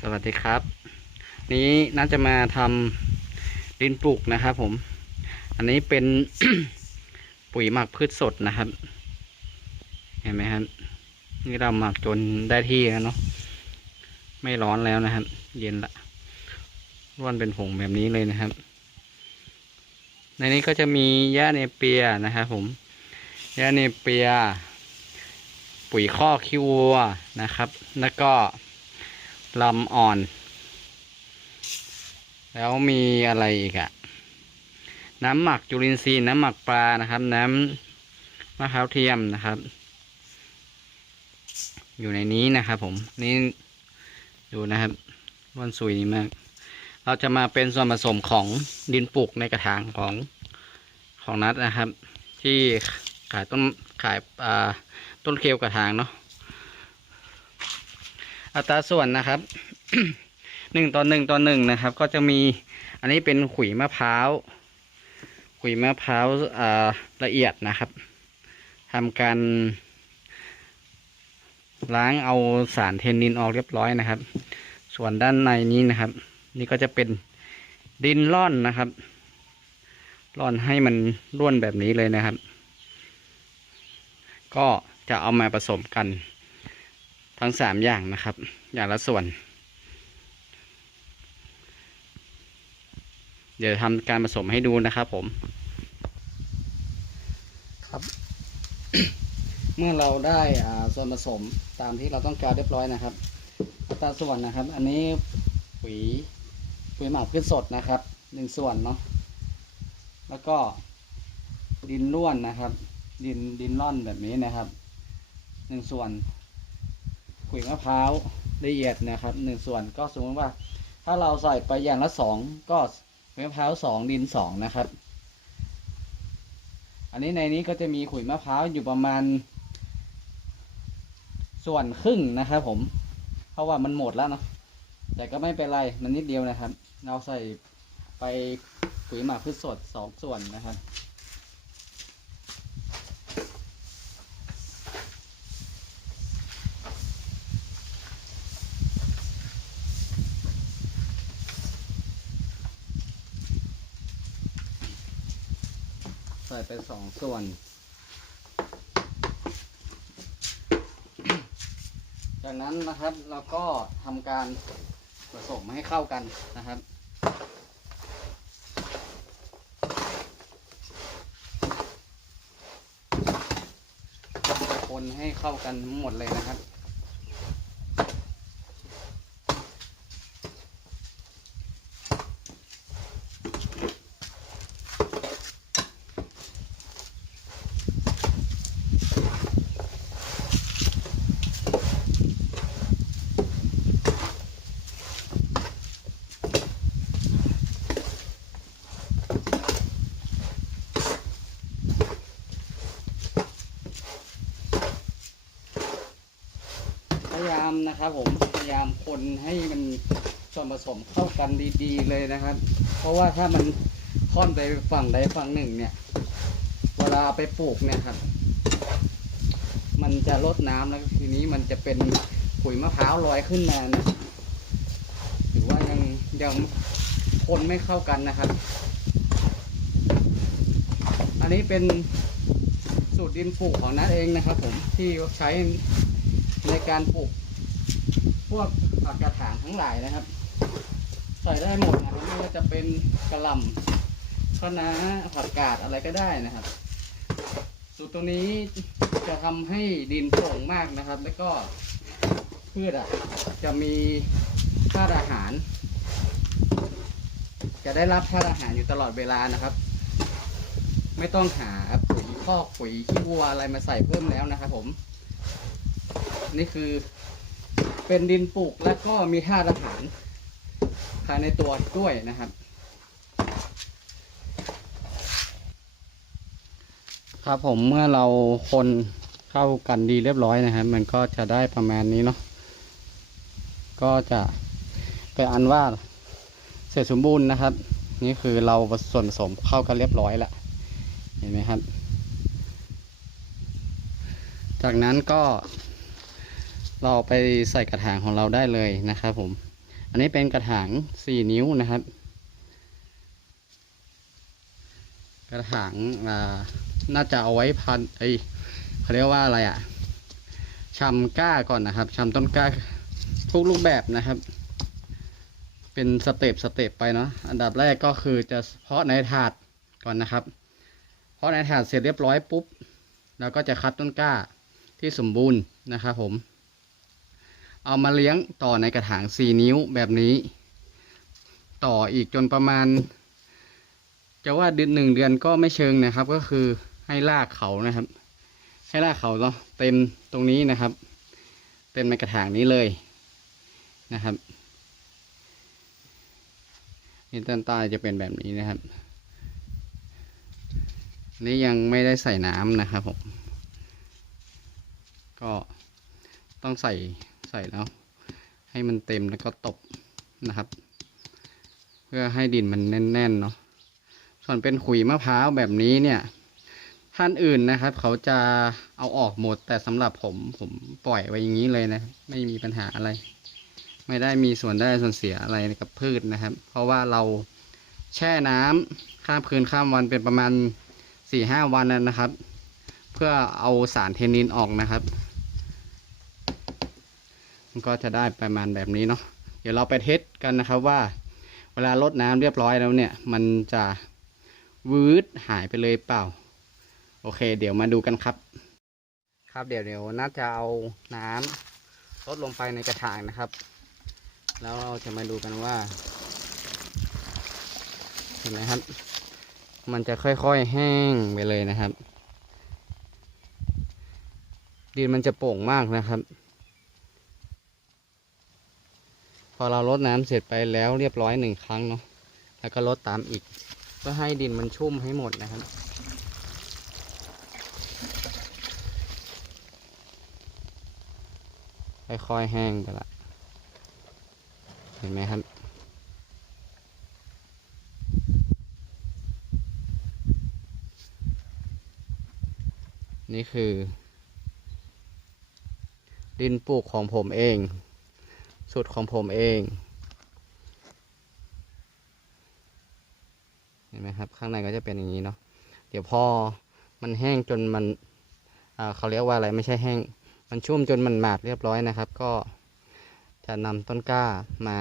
สวัสดีครับ นี้น่าจะมาทำดินปลูกนะครับผม อันนี้เป็นปุ๋ยหมักพืชสดนะครับ เห็นไหมครับนี่เราหมักจนได้ที่แล้วเนาะไม่ร้อนแล้วนะครับ เย็นละร่วนเป็นผงแบบนี้เลยนะครับ ในนี้ก็จะมีหญ้าเนเปียนะครับผมหญ้าเนเปีย ปุ๋ยข้อกขี้วัวนะครับ แล้วก็ ลำอ่อน แล้วมีอะไรอีกอะน้ำหมักจุลินทรีย์น้ำหมักปลานะครับ น้ำมะพร้าวเทียมนะครับ อยู่ในนี้นะครับ ผมนี่ดูนะครับวันสวยดีมาก เราจะมาเป็นส่วนผสมของดินปลูกในกระถางของของนัดนะครับ ที่ขายต้นขายต้นเคลกระถางเนาะ อัตราส่วนนะครับหนึ่งต่อหนึ่งต่อหนึ่งนะครับ ก็จะมีอันนี้เป็นขุยมะพร้าวขุยมะพร้าวาละเอียดนะครับทำการล้างเอาสารเทนนินออกเรียบร้อยนะครับ ส่วนด้านในนี้นะครับ นี่ก็จะเป็นดินร่อนนะครับ ร่อนให้มันร่วนแบบนี้เลยนะครับ ก็จะเอามาผสมกัน ทั้งสามอย่างนะครับ อย่างละส่วน เดี๋ยวทำการผสมให้ดูนะครับผม ครับ เมื่อเราได้อ่าส่วนผสมตามที่เราต้องการเรียบร้อยนะครับอัตราส่วนนะครับ อันนี้ปุ๋ยปุ๋ยหมักพืชสดนะครับหนึ่งส่วนเนาะแล้วก็ดินร่วนนะครับ ดินดินร่อนแบบนี้นะครับหนึ่งส่วน ขุยมะพร้าวละเอียดนะครับหนึ่งส่วนก็สมมติว่า ถ้าเราใส่ไปอย่างละสองก็ขุยมะพร้าวสองดินสองนะครับ อันนี้ในนี้ก็จะมีขุยมะพร้าวอยู่ประมาณ ส่วนครึ่งนะครับผม เพราะว่ามันหมดแล้วเนาะแต่ก็ไม่เป็นไรมันนิดเดียวนะครับ เราใส่ไปปุ๋ยหมักพืชสดสองส่วนนะครับ ส่ไปสองส่วน จากนั้นนะครับเราก็ทำการผสมให้เข้ากันนะครับคนให้เข้ากันทั้งหมดเลยนะครับ พยายามนะครับ ผมพยายามคนให้มันส่วนผสมเข้ากันดี ๆ เลยนะครับ เพราะว่าถ้ามันค่อนไปฝั่งใดฝั่งหนึ่งเนี่ย เวลาไปปลูกเนี่ยครับ มันจะลดน้ำแล้วทีนี้มันจะเป็นขุยมะพร้าวลอยขึ้นมานะหรือว่ายังยังคนไม่เข้ากันนะครับ อันนี้เป็นสูตรดินปลูกของนัทเองนะครับ ผมที่ใช้ ในการปลูก พวกผักกระถางทั้งหลายนะครับ ใส่ได้หมดนะครับไม่ว่าจะเป็นกระหล่ำคะน้าผักกาดอะไรก็ได้นะครับสูตรตัวนี้จะทำให้ดินโปร่งมากนะครับ แล้วก็พืชอะจะมีธาตุอาหาร จะได้รับธาตุอาหารอยู่ตลอดเวลานะครับ ไม่ต้องหาปุ๋ยคอกปุ๋ยขี้วัวอะไรมาใส่เพิ่มแล้วนะครับผม นี่คือ เป็นดินปลูกและก็มีธาตุอาหารภายในตัวด้วยนะครับ ครับผมเมื่อเราคนเข้ากันดีเรียบร้อยนะครับมันก็จะได้ประมาณนี้เนาะก็จะเป็นอันว่าเสร็จสมบูรณ์นะครับ นี่คือเราส่วนผสมเข้ากันเรียบร้อยแล้วเห็นไหมครับ จากนั้นก็ เราไปใส่กระถางของเราได้เลยนะครับผม อันนี้เป็นกระถางสี่นิ้วนะครับ กระถางน่าจะเอาไว้พันไอเขาเรียกว่าอะไรอะชำก้าก่อนนะครับชำต้นก้าทุกรูปแบบนะครับ เป็นสเต็ปสเต็ปไปเนาะอันดับแรกก็คือจะเพาะในถาดก่อนนะครับ เพาะในถาดเสร็จเรียบร้อยปุ๊บเราก็จะคัดต้นก้าที่สมบูรณ์นะครับผม เอามาเลี้ยงต่อในกระถางสี่นิ้วแบบนี้ ต่ออีกจนประมาณ จะว่าเดือนหนึ่งเดือนก็ไม่เชิงนะครับ ก็คือให้รากเขานะครับ ให้รากเขาเนาะเต็มตรงนี้นะครับ เต็มในกระถางนี้เลยนะครับนี่ต้นใต้จะเป็นแบบนี้นะครับนนี้ยังไม่ได้ใส่น้ำนะครับผมก็ต้องใส่ ส่แล้ว ให้มันเต็มแล้วก็ตบนะครับ เพื่อให้ดินมันแน่นๆเนาะส่วนเป็นขุยมะพร้าวแบบนี้เนี่ย ท่านอื่นนะครับ เขาจะเอาออกหมดแต่สำหรับผมผมปล่อยไว้อย่างนี้เลยนะ ไม่มีปัญหาอะไร ไม่ได้มีส่วนได้ส่วนเสียอะไรกับพืชนะครับ เพราะว่าเราแช่น้ำข้ามคืนข้ามวันเป็นประมาณสี่ห้าวันแล้วนะครับ เพื่อเอาสารเทนนินออกนะครับ มันก็จะได้ประมาณแบบนี้เนาะเดี๋ยวเราไปเทสกันนะครับว่า เวลาลดน้ำเรียบร้อยแล้วเนี่ย มันจะวืดหายไปเลยเปล่า โอเค เดี๋ยวมาดูกันครับ ครับเดี๋ยวเดี๋ยวน่าจะเอาน้ำลดลงไปในกระถางนะครับ แล้วเราจะมาดูกันว่า เห็นไหมครับ มันจะค่อยๆแห้งไปเลยนะครับดินมันจะโป่งมากนะครับ พอเราลดน้ำเสร็จไปแล้วเรียบร้อยหนึ่งครั้งเนาะแล้วก็ลดตามอีกเพื่อให้ดินมันชุ่มให้หมดนะครับค่อยๆแห้งไปละเห็นไหมครับนี่คือ ดินปลูกของผมเอง สูตรของผมเองเห็นไหมครับ ข้างในก็จะเป็นอย่างนี้เนาะเดี๋ยวพอมันแห้งจนมันเขาเรียกว่าอะไรไม่ใช่แห้ง มันชุ่มจนมันหมาดเรียบร้อยนะครับ ก็จะนำต้นกล้ามา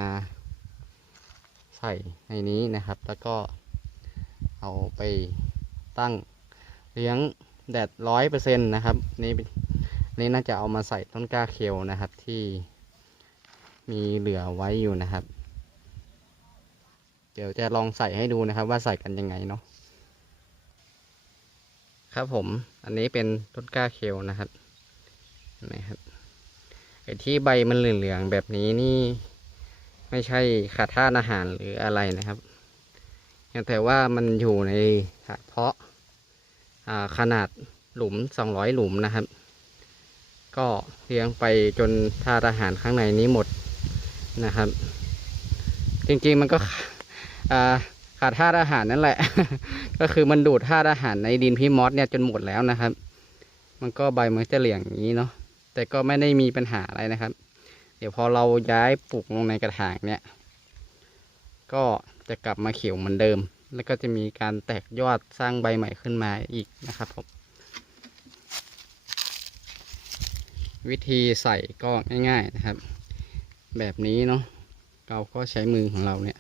ใส่ในนี้นะครับ แล้วก็เอาไปตั้งเลี้ยงแดดร้อยเปอร์เซ็นต์นะครับ นี่นนี่น่าจะเอามาใส่ต้นกล้าเคียวนะครับที่ มีเหลือไว้อยู่นะครับ เดี๋ยวจะลองใส่ให้ดูนะครับ ว่าใส่กันยังไงเนาะครับผม อันนี้เป็นต้นกล้าเคียวนะครับเห็นไหมครับไอ้ที่ใบมันเหลืองๆแบบนี้นี่ ไม่ใช่ขาดธาตุอาหารหรืออะไรนะครับแต่ว่ามันอยู่ในเพาะาขนาดหลุมสองร้อยหลุมนะครับ ก็เลี้ยงไปจนธาตุอาหารข้างในนี้หมด นะครับ จริงๆมันก็ขาดธาตุอาหารนั่นแหละ ก็คือมันดูดธาตุอาหารในดินพี่มอสเนี่ยจนหมดแล้วนะครับ มันก็ใบมันจะเหลี่ยงอย่างนี้เนาะแต่ก็ไม่ได้มีปัญหาอะไรนะครับ เดี๋ยวพอเราย้ายปลูกลงในกระถางเนี่ย ก็จะกลับมาเขียวเหมือนเดิม แล้วก็จะมีการแตกยอดสร้างใบใหม่ขึ้นมาอีกนะครับผมวิธีใส่ก็ง่าย ๆนะครับ แบบนี้เนาะเราก็ใช้มือของเราเนี่ย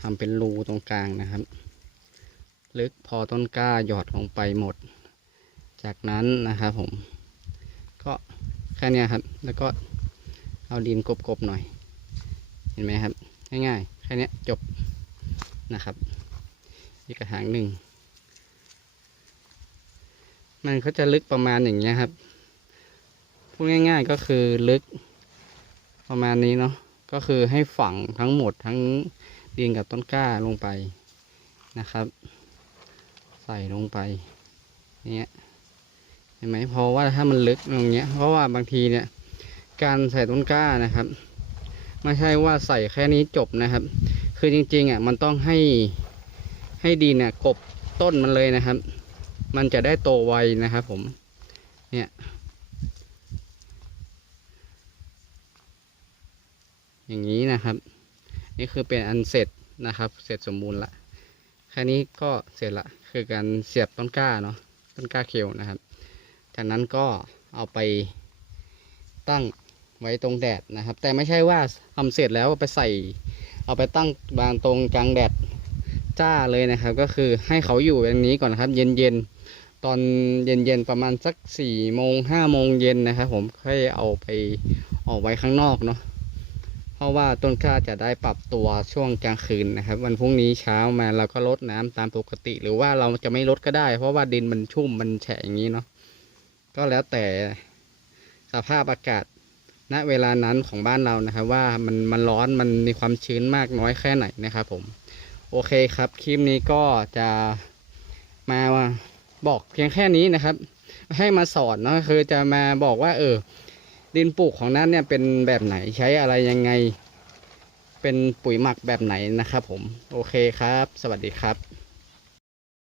ทำเป็นรูตรงกลางนะครับ ลึกพอต้นกล้าหยอดลงไปหมด จากนั้นนะครับผม ก็แค่นี้ครับ แล้วก็เอาดินกบๆหน่อย เห็นไหมครับ ง่ายๆ แค่นี้จบนะครับอีกกระถางหนึ่ง มันก็จะลึกประมาณอย่างเงี้ยครับ พูดง่ายๆก็คือลึก ประมาณนี้เนาะก็คือให้ฝังทั้งหมดทั้งดินกับต้นกล้าลงไปนะครับ ใส่ลงไปเนี่ยเห็นไหมเพราะว่าถ้ามันลึกตรงเนี้ยเพราะว่าบางทีเนี่ย การใส่ต้นกล้านะครับไม่ใช่ว่าใส่แค่นี้จบนะครับ คือจริงๆอะมันต้องให้ให้ดินเนี่ยกบต้นมันเลยนะครับ มันจะได้โตไวนะครับผมเนี่ย อย่างนี้นะครับ นี่คือเป็นอันเสร็จนะครับ เสร็จสมบูรณ์ละแค่นี้ก็เสร็จละคือการเสียบต้นกล้าเนาะต้นกล้าเขียวนะครับ จากนั้นก็เอาไปตั้งไว้ตรงแดดนะครับ แต่ไม่ใช่ว่าทำเสร็จแล้วไปใส่ เอาไปตั้งบางตรงกลางแดดจ้าเลยนะครับ ก็คือให้เขาอยู่อย่างนี้ก่อนนครับ เย็นๆตอนเย็นๆประมาณสักสี่โมงห้าโมงเย็นนะครับ ผมค่อยเอาไปออกไว้ข้างนอกเนาะ เพราะว่าต้นกล้าจะได้ปรับตัวช่วงกลางคืนนะครับ วันพรุ่งนี้เช้ามาเราก็ลดน้ำตามปกติ หรือว่าเราจะไม่ลดก็ได้ เพราะว่าดินมันชุ่มมันแฉะอย่างนี้เนาะก็แล้วแต่สภาพอากาศณเวลานั้นของบ้านเรานะครับ ว่ามันมันร้อนมันมีความชื้นมากน้อยแค่ไหนนะครับ ผม โอเคครับคลิปนี้ก็จะมาบอกเพียงแค่นี้นะครับ ให้มาสอนเนาะคือจะมาบอกว่า เออ ดินปลูกของนั้นเนี่ยเป็นแบบไหนใช้อะไรยังไง เป็นปุ๋ยหมักแบบไหนนะครับผม โอเคครับ สวัสดีครับ